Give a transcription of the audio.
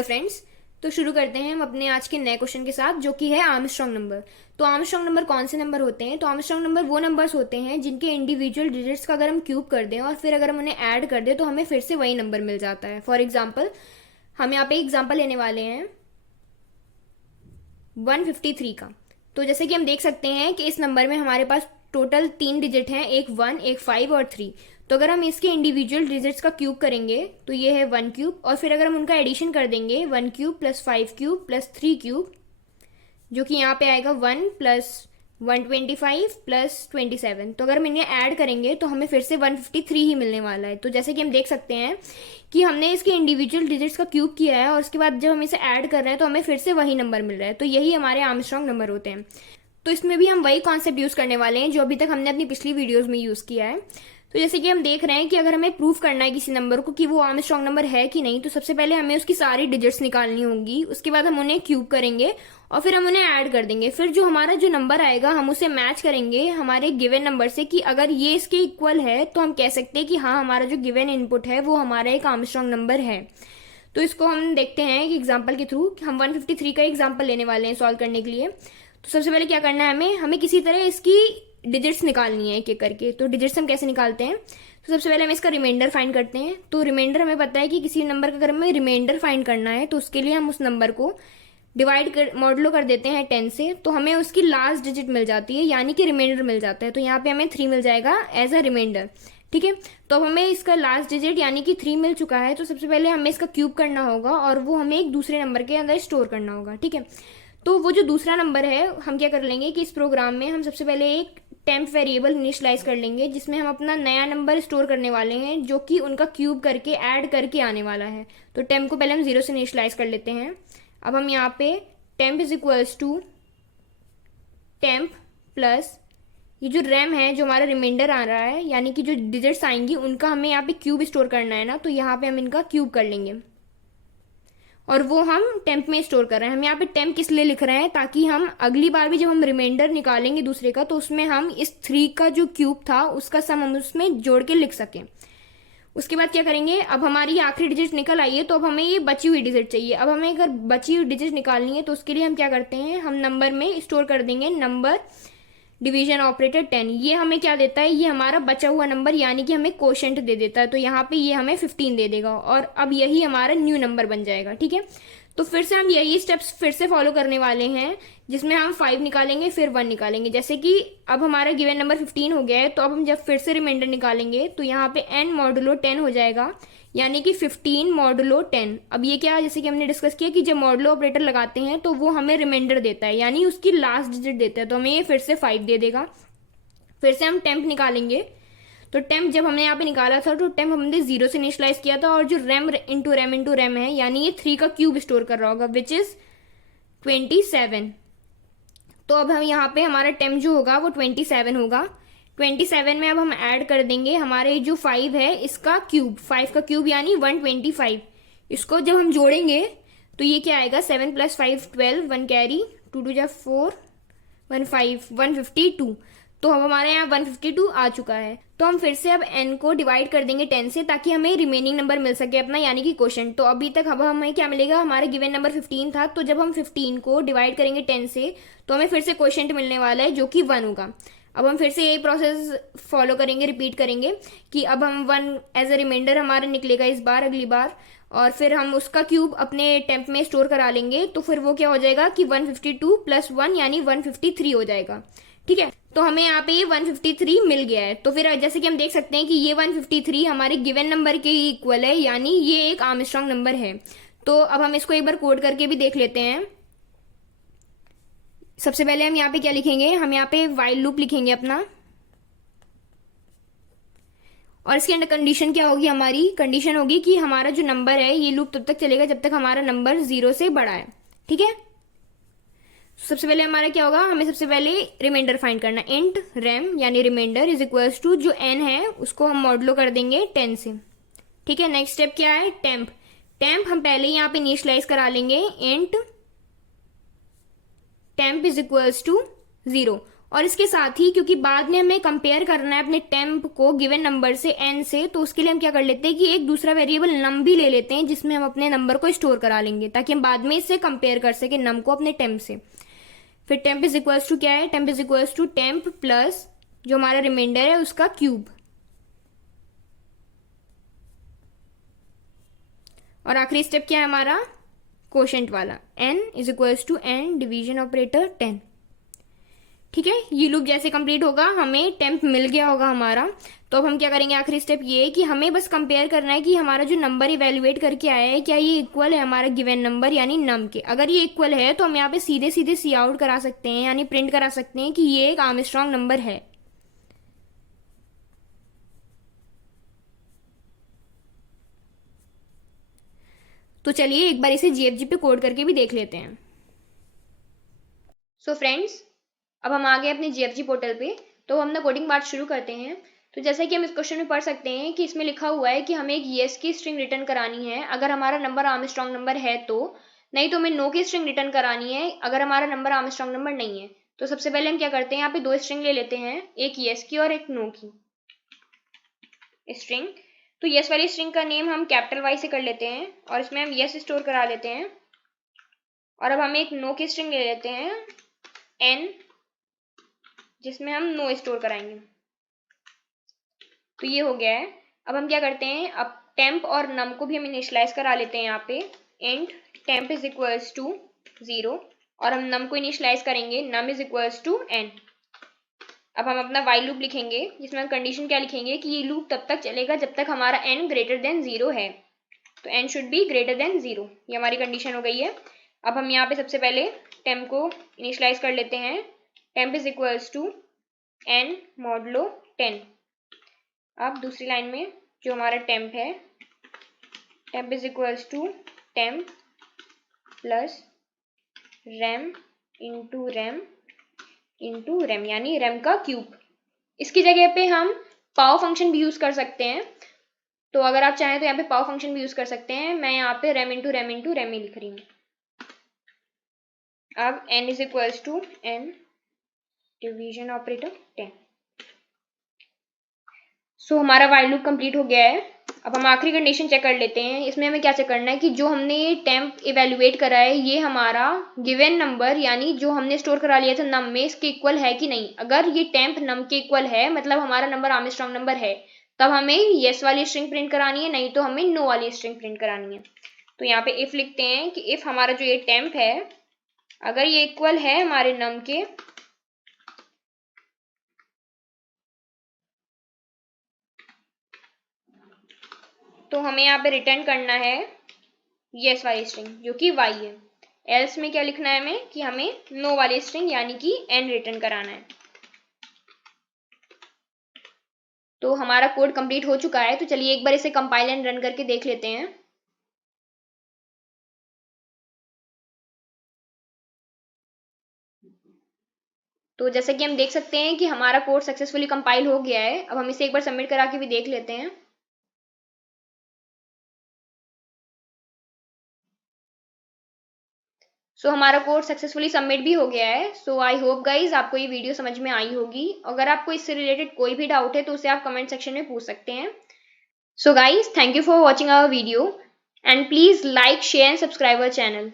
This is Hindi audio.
Hello friends. तो शुरू करते हैं हम अपने आज के नए क्वेश्चन के साथ, जो कि है आर्मस्ट्रांग नंबर। तो आर्मस्ट्रांग नंबर कौन से नंबर होते हैं? तो आर्मस्ट्रांग नंबर वो नंबर्स होते हैं जिनके इंडिविजुअल डिजिट्स का अगर हम क्यूब कर दें और फिर अगर हम उन्हें ऐड कर दें तो हमें फिर से वही नंबर मिल जाता है। फॉर एग्जाम्पल, हम यहाँ पे एग्जाम्पल लेने वाले हैं 153 का। तो जैसे कि हम देख सकते हैं कि इस नंबर में हमारे पास टोटल 3 डिजिट हैं, एक 1, एक 5 और 3। तो अगर हम इसके इंडिविजुअल डिजिट्स का क्यूब करेंगे तो ये है 1 क्यूब, और फिर अगर हम उनका एडिशन कर देंगे 1 cube plus 5 cube plus 3 cube, जो कि यहाँ पे आएगा 1 प्लस 125 प्लस 27। तो अगर हम इन्हें ऐड करेंगे तो हमें फिर से 153 ही मिलने वाला है। तो जैसे कि हम देख सकते हैं कि हमने इसके इंडिविजुअल डिजिट्स का क्यूब किया है और उसके बाद जब हम इसे ऐड कर रहे हैं तो हमें फिर से वही नंबर मिल रहा है। तो यही हमारे आर्मस्ट्रांग नंबर होते हैं। तो इसमें भी हम वही कॉन्सेप्ट यूज करने वाले हैं जो अभी तक हमने अपनी पिछली वीडियोस में यूज किया है। तो जैसे कि हम देख रहे हैं कि अगर हमें प्रूफ करना है किसी नंबर को कि वो आर्मस्ट्रांग नंबर है कि नहीं, तो सबसे पहले हमें उसकी सारी डिजिट्स निकालनी होंगी। उसके बाद हम उन्हें क्यूब करेंगे और फिर हम उन्हें ऐड कर देंगे। फिर जो हमारा जो नंबर आएगा हम उसे मैच करेंगे हमारे गिवन नंबर से कि अगर ये इसके इक्वल है तो हम कह सकते हैं कि हाँ, हमारा जो गिवन इनपुट है वो हमारा एक आर्मस्ट्रांग नंबर है। तो इसको हम देखते हैं कि एग्जाम्पल के थ्रू। हम 153 का एग्जाम्पल लेने वाले हैं सॉल्व करने के लिए। तो सबसे पहले क्या करना है, हमें किसी तरह इसकी डिजिट्स निकालनी है एक एक करके। तो डिजिट्स हम कैसे निकालते हैं? तो सबसे पहले हम इसका रिमाइंडर फाइंड करते हैं। तो रिमाइंडर हमें पता है कि किसी नंबर का अगर हमें रिमाइंडर फाइंड करना है तो उसके लिए हम उस नंबर को मॉडुलो कर देते हैं 10 से। तो हमें उसकी लास्ट डिजिट मिल जाती है, यानी कि रिमाइंडर मिल जाता है। तो यहाँ पे हमें 3 मिल जाएगा एज अ रिमाइंडर। ठीक है, तो अब हमें इसका लास्ट डिजिट यानी कि 3 मिल चुका है। तो सबसे पहले हमें इसका क्यूब करना होगा और वो हमें एक दूसरे नंबर के अंदर स्टोर करना होगा। ठीक है, तो वो जो दूसरा नंबर है हम क्या कर लेंगे कि इस प्रोग्राम में हम सबसे पहले एक टेम्प वेरिएबल इनिशियलाइज कर लेंगे जिसमें हम अपना नया नंबर स्टोर करने वाले हैं, जो कि उनका क्यूब करके ऐड करके आने वाला है। तो टेम्प को पहले हम 0 से इनिशियलाइज कर लेते हैं। अब हम यहाँ पे temp is equals to temp plus ये जो रैम है, जो हमारा रिमाइंडर आ रहा है, यानी कि जो डिजिट्स आएंगी उनका हमें यहाँ पे क्यूब स्टोर करना है ना, तो यहाँ पे हम इनका क्यूब कर लेंगे और वो हम टेम्प में स्टोर कर रहे हैं। हम यहाँ पे टेम्प किस लिए लिख रहे हैं, ताकि हम अगली बार भी जब हम रिमाइंडर निकालेंगे दूसरे का तो उसमें हम इस 3 का जो क्यूब था उसका सम हम उसमें जोड़ के लिख सकें। उसके बाद क्या करेंगे, अब हमारी आखिरी डिजिट निकल आई है तो अब हमें ये बची हुई डिजिट चाहिए। अब हमें अगर बची हुई डिजिट निकालनी है तो उसके लिए हम क्या करते हैं, हम नंबर में स्टोर कर देंगे नंबर डिवीजन ऑपरेटर 10। ये हमें क्या देता है, ये हमारा बचा हुआ नंबर यानी कि हमें कोशेंट दे देता है। तो यहाँ पे ये हमें 15 दे देगा और अब यही हमारा न्यू नंबर बन जाएगा। ठीक है, तो फिर से हम यही स्टेप्स फिर से फॉलो करने वाले हैं जिसमें हम 5 निकालेंगे फिर 1 निकालेंगे। जैसे कि अब हमारा गिवन नंबर 15 हो गया है, तो अब हम जब फिर से रिमाइंडर निकालेंगे तो यहाँ पे n मॉडुलो 10 हो जाएगा, यानी कि 15 मॉडुलो 10। अब ये क्या, जैसे कि हमने डिस्कस किया कि जब मॉडुलो ऑपरेटर लगाते हैं तो वो हमें रिमाइंडर देता है, यानी उसकी लास्ट डिजिट देता है। तो हमें ये फिर से 5 दे देगा। फिर से हम टेम्प निकालेंगे। तो टेम्प जब हमने यहाँ पे निकाला था तो टेम्प हमने 0 से इनिशियलाइज किया था और जो रैम इंटू रैम है, यानी ये 3 का क्यूब स्टोर कर रहा होगा विच इज 27। तो अब हम यहाँ पे हमारा टेम्प जो होगा वो 27 होगा। 27 में अब हम ऐड कर देंगे हमारे जो 5 है इसका क्यूब, 5 का क्यूब यानी 125। इसको जब हम जोड़ेंगे तो ये क्या आएगा, 7 प्लस 5 12, 1 कैरी, 2 2 जा 4, 1 5, 152। तो अब हमारे यहाँ 152 आ चुका है। तो हम फिर से अब n को डिवाइड कर देंगे 10 से, ताकि हमें रिमेनिंग नंबर मिल सके अपना, यानी कि क्वोशंट। तो अभी तक अब हमें क्या मिलेगा, हमारा गिवन नंबर 15 था, तो जब हम 15 को डिवाइड करेंगे 10 से तो हमें फिर से क्वोशंट मिलने वाला है जो कि 1 होगा। अब हम फिर से यही प्रोसेस फॉलो करेंगे, रिपीट करेंगे कि अब हम 1 एज अ रिमाइंडर हमारा निकलेगा इस बार, अगली बार, और फिर हम उसका क्यूब अपने टेम्प में स्टोर करा लेंगे। तो फिर वो क्या हो जाएगा कि 152 प्लस 1 यानी 153 हो जाएगा। ठीक है, तो हमें यहाँ पे ये 153 मिल गया है। तो फिर जैसे कि हम देख सकते हैं कि ये 153 हमारे गिवन नंबर के इक्वल है, यानी ये एक आर्मस्ट्रांग नंबर है। तो अब हम इसको एक बार कोड करके भी देख लेते हैं। सबसे पहले हम यहाँ पे क्या लिखेंगे, हम यहाँ पे व्हाइल लूप लिखेंगे अपना, और इसके अंदर कंडीशन क्या होगी, हमारी कंडीशन होगी कि हमारा जो नंबर है ये लूप तब तक चलेगा जब तक हमारा नंबर 0 से बड़ा है। ठीक है, सबसे पहले हमारा क्या होगा, हमें सबसे पहले रिमाइंडर फाइंड करना है। इंट रैम यानी रिमाइंडर इज इक्वल्स टू जो n है उसको हम मॉडुलो कर देंगे 10 से। ठीक है, नेक्स्ट स्टेप क्या है, टेम्प। टेम्प हम पहले यहाँ पे इनिशियलाइज करा लेंगे int temp is equals to 0, और इसके साथ ही क्योंकि बाद में हमें कंपेयर करना है अपने टेम्प को गिवन नंबर से n से, तो उसके लिए हम क्या कर लेते हैं कि एक दूसरा वेरिएबल नम भी ले लेते हैं जिसमें हम अपने नंबर को स्टोर करा लेंगे ताकि हम बाद में इससे कंपेयर कर सके नम को अपने टेम्प से। फिर टेम्प इज इक्वल्स टू क्या है, temp is equals to temp plus जो हमारा रिमाइंडर है उसका क्यूब, और आखिरी स्टेप क्या है हमारा कोशेंट वाला, n is equals to n division operator 10। ठीक है, ये लूप जैसे कंप्लीट होगा हमें टेम्प मिल गया होगा हमारा। तो अब हम क्या करेंगे, आखिरी स्टेप ये है कि हमें बस कंपेयर करना है कि हमारा जो नंबर इवेल्युएट करके आया है क्या ये इक्वल है हमारा गिवन नंबर यानी नम के। अगर ये इक्वल है तो हम यहाँ पे सीधे सीधे सी आउट करा सकते हैं यानी प्रिंट करा सकते हैं कि ये एक आर्मस्ट्रांग नंबर है। तो चलिए एक बार इसे जीएफजी पे कोड करके भी देख लेते हैं। सो फ्रेंड्स, अब हम आ गए अपने जीएफजी पोर्टल पे, तो हम अपना कोडिंग पार्ट शुरू करते हैं। तो जैसा कि हम इस क्वेश्चन में पढ़ सकते हैं कि इसमें लिखा हुआ है कि हमें एक येस की स्ट्रिंग रिटर्न करानी है अगर हमारा नंबर आर्मस्ट्रांग नंबर है, तो नहीं तो हमें नो की स्ट्रिंग रिटर्न करानी है अगर हमारा नंबर आर्मस्ट्रांग नंबर नहीं है। तो सबसे पहले हम क्या करते हैं, यहाँ पे दो स्ट्रिंग ले लेते हैं, एक येस की और एक नो की स्ट्रिंग। तो येस वाली स्ट्रिंग का नेम हम कैपिटल वाई से कर लेते हैं और इसमें हम येस स्टोर करा लेते हैं। और अब हम एक नो की स्ट्रिंग ले लेते हैं एन, जिसमें हम नो स्टोर कराएंगे। तो ये हो गया है। अब हम क्या करते हैं, अब टेम्प और नम को भी हम इनिशियलाइज करा लेते हैं यहाँ पे, int temp is equals to 0 और हम नम को इनिशियलाइज करेंगे num is equals to n। अब हम अपना वाइल लूप लिखेंगे जिसमें हम कंडीशन क्या लिखेंगे कि ये लूप तब तक चलेगा जब तक हमारा n ग्रेटर देन 0 है। तो n should be greater than 0, ये हमारी कंडीशन हो गई है। अब हम यहाँ पे सबसे पहले टेम्प को इनिशियलाइज कर लेते हैं, temp is equals to n modulo 10। अब दूसरी लाइन में जो हमारा टेम्प है, temp is equals to temp plus rem into RAM into rem यानी रैम का क्यूब। इसकी जगह पे हम पाव फंक्शन भी यूज कर सकते हैं, तो अगर आप चाहें तो यहाँ पे पाव फंक्शन भी यूज कर सकते हैं। मैं यहाँ पे RAM into RAM into RAM ही लिख रही हूँ। अब n is equals to n division operator 10। So हमारा वाइल लूप कंप्लीट हो गया है। अब हम आखिरी कंडीशन चेक कर लेते हैं। इसमें हमें क्या चेक करना है कि जो हमने टेम्प इवेल्युएट करा है ये हमारा गिवन नंबर यानी जो हमने स्टोर करा लिया था नम में, इसके इक्वल है कि नहीं। अगर ये टेम्प नम के इक्वल है मतलब हमारा नंबर आर्मस्ट्रांग नंबर है, तब हमें येस वाली स्ट्रिंग प्रिंट करानी है, नहीं तो हमें नो वाली स्ट्रिंग प्रिंट करानी है। तो यहाँ पे इफ लिखते हैं कि इफ हमारा जो ये टेम्प है अगर ये इक्वल है हमारे नम के, तो हमें यहाँ पे रिटर्न करना है येस वाली स्ट्रिंग जो कि y है। एल्स में क्या लिखना है हमें कि हमें नो वाली स्ट्रिंग यानी कि n रिटर्न कराना है। तो हमारा कोड कंप्लीट हो चुका है। तो चलिए एक बार इसे कंपाइल एंड रन करके देख लेते हैं। तो जैसे कि हम देख सकते हैं कि हमारा कोड सक्सेसफुली कंपाइल हो गया है। अब हम इसे एक बार सबमिट करा के भी देख लेते हैं। सो हमारा कोड सक्सेसफुली सबमिट भी हो गया है। सो आई होप गाइज आपको ये वीडियो समझ में आई होगी। अगर आपको इससे रिलेटेड कोई भी डाउट है तो उसे आप कमेंट सेक्शन में पूछ सकते हैं। So guys thank you for watching our video and please like share and subscribe our channel.